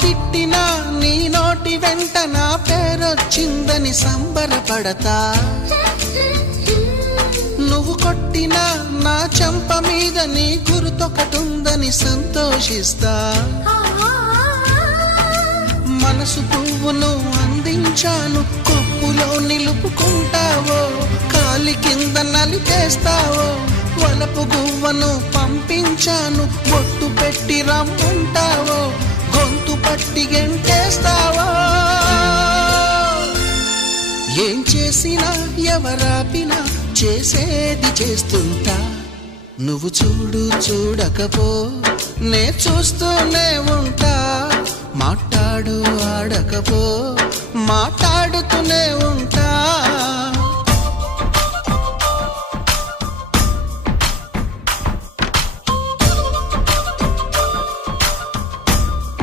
తిట్టినా నీ నోటి వెంట నా పేరొచ్చిందని సంబరపడతా. నువ్వు కొట్టినా నా చెంప మీద నీ గుర్తొకటుందని సంతోషిస్తా. మనసు పువ్వును అందించాను, కొప్పులో నిలుపుకుంటావో, కాలి కింద నలిపేస్తావో. వలపు గువ్వను పంపించాను, బొట్టు పెట్టి రమ్మంటావో, గొంతు పట్టి గెంటేస్తావో. ఏం చేసినా ఎవరాపినా చేసేది చేస్తుంటా. నువ్వు చూడు చూడకపో నే చూస్తూనే ఉంటా. మాట్లాడు ఆడకపో మాట్లాడు